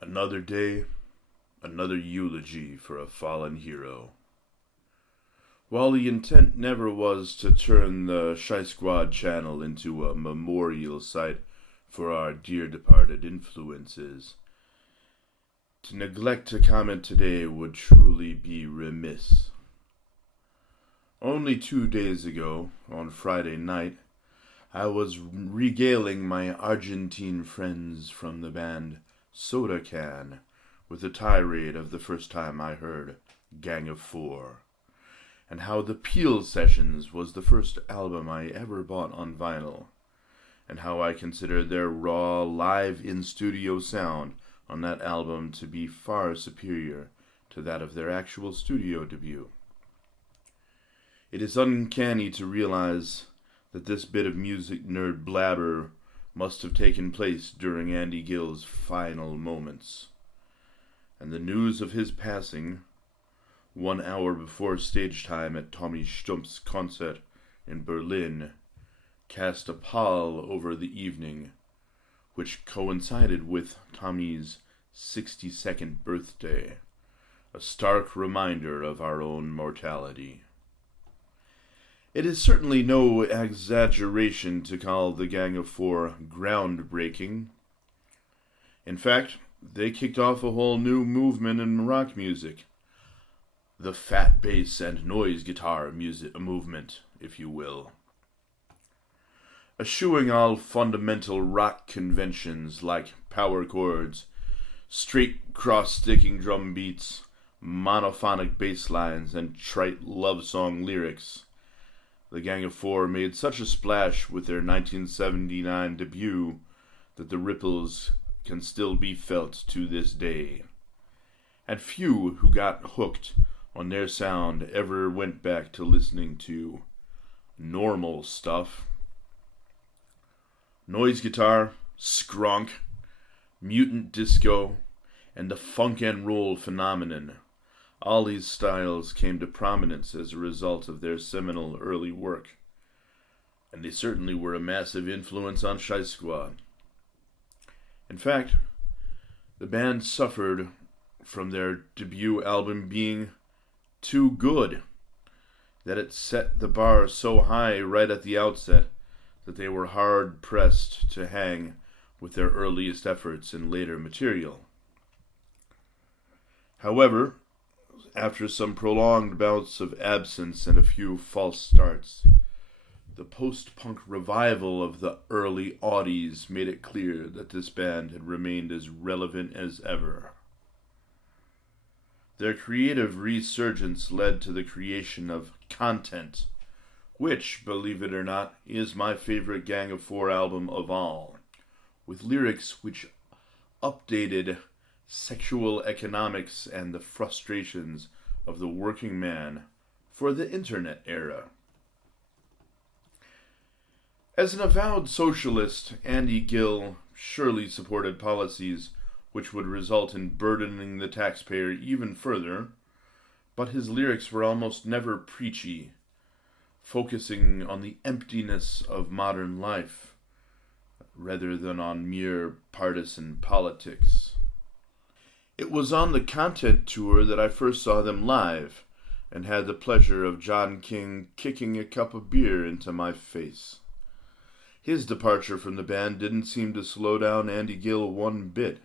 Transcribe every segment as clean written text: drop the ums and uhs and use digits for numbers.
Another day, another eulogy for a fallen hero. While the intent never was to turn the Shice Squad channel into a memorial site for our dear departed influences, to neglect to comment today would truly be remiss. Only 2 days ago, on Friday night, I was regaling my Argentine friends from the band Soda Can with a tirade of the first time I heard Gang of Four, and how the Peel Sessions was the first album I ever bought on vinyl, and how I considered their raw, live in-studio sound on that album to be far superior to that of their actual studio debut. It is uncanny to realize that this bit of music nerd blabber must have taken place during Andy Gill's final moments. And the news of his passing, 1 hour before stage time at Tommy Stumpf's concert in Berlin, cast a pall over the evening, which coincided with Tommy's 62nd birthday, a stark reminder of our own mortality. It is certainly no exaggeration to call the Gang of Four groundbreaking. In fact, they kicked off a whole new movement in rock music. The fat bass and noise guitar music movement, if you will. Eschewing all fundamental rock conventions like power chords, straight cross-sticking drum beats, monophonic bass lines, and trite love song lyrics, the Gang of Four made such a splash with their 1979 debut that the ripples can still be felt to this day. And few who got hooked on their sound ever went back to listening to normal stuff. Noise guitar, skronk, mutant disco, and the funk and roll phenomenon. All these styles came to prominence as a result of their seminal early work, and they certainly were a massive influence on Shice Squad. In fact, the band suffered from their debut album being too good, that it set the bar so high right at the outset that they were hard-pressed to hang with their earliest efforts in later material. However, after some prolonged bouts of absence and a few false starts, the post-punk revival of the early aughties made it clear that this band had remained as relevant as ever. Their creative resurgence led to the creation of Content, which, believe it or not, is my favorite Gang of Four album of all, with lyrics which updated sexual economics and the frustrations of the working man for the internet era. As an avowed socialist, Andy Gill surely supported policies which would result in burdening the taxpayer even further, but his lyrics were almost never preachy, focusing on the emptiness of modern life rather than on mere partisan politics. It was on the Content tour that I first saw them live, and had the pleasure of John King kicking a cup of beer into my face. His departure from the band didn't seem to slow down Andy Gill one bit,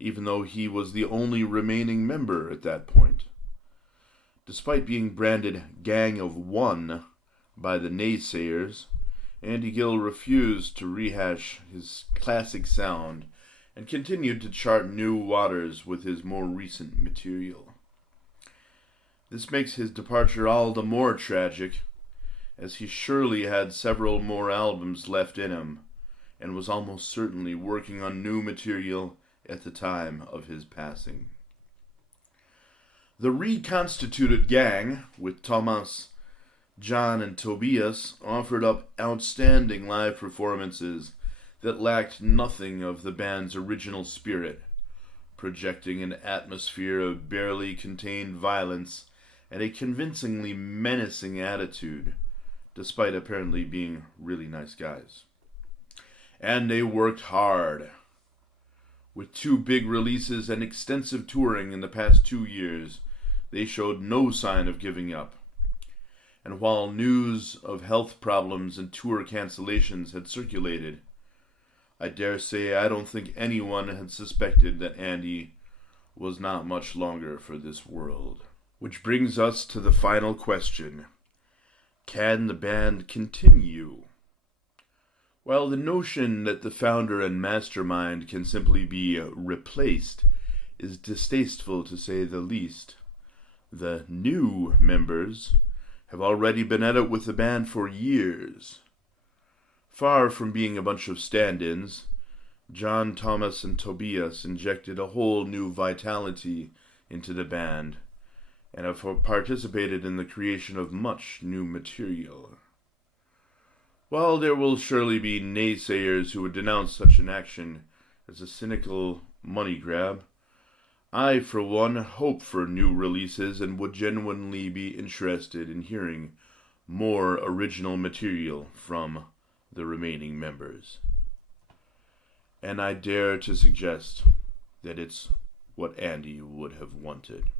even though he was the only remaining member at that point. Despite being branded Gang of One by the naysayers, Andy Gill refused to rehash his classic sound and continued to chart new waters with his more recent material. This makes his departure all the more tragic, as he surely had several more albums left in him, and was almost certainly working on new material at the time of his passing. The reconstituted gang, with Thomas, John, and Tobias, offered up outstanding live performances that lacked nothing of the band's original spirit, projecting an atmosphere of barely contained violence and a convincingly menacing attitude, despite apparently being really nice guys. And they worked hard. With 2 big releases and extensive touring in the past 2 years, they showed no sign of giving up. And while news of health problems and tour cancellations had circulated, I dare say I don't think anyone had suspected that Andy was not much longer for this world. Which brings us to the final question. Can the band continue? Well, the notion that the founder and mastermind can simply be replaced is distasteful to say the least. The new members have already been at it with the band for years. Far from being a bunch of stand-ins, John, Thomas, and Tobias injected a whole new vitality into the band and have participated in the creation of much new material. While there will surely be naysayers who would denounce such an action as a cynical money grab, I, for one, hope for new releases and would genuinely be interested in hearing more original material from the remaining members. And I dare to suggest that it's what Andy would have wanted.